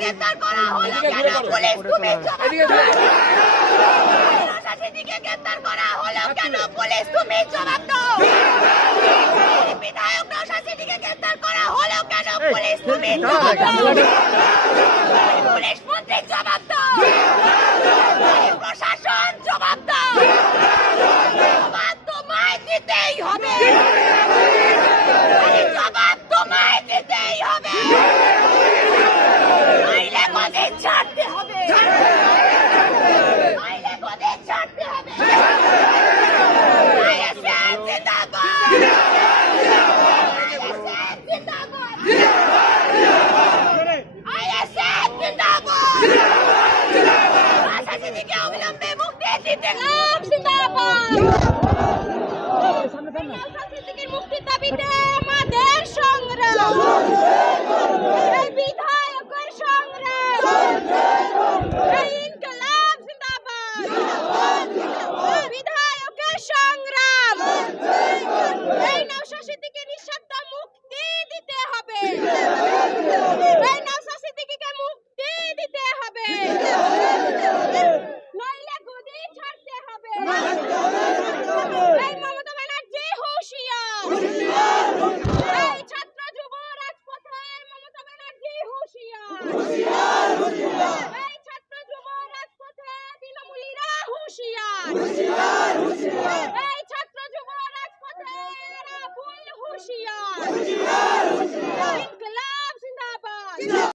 গ্রেফতার আচ্ছা, আচ্ছা, করা হলো কেন পুলিশ তুমি বিধায়ক নৌশাসীদিকে গ্রেফতার করা হলো কেন পুলিশ তুমি জবাব দাও মন্ত্রী জবাব দাও mikä on minä me mun tesi te lapsi tapaa! এই ছাত্র যুব রাজপথে এরা ভুল হুঁশিয়ার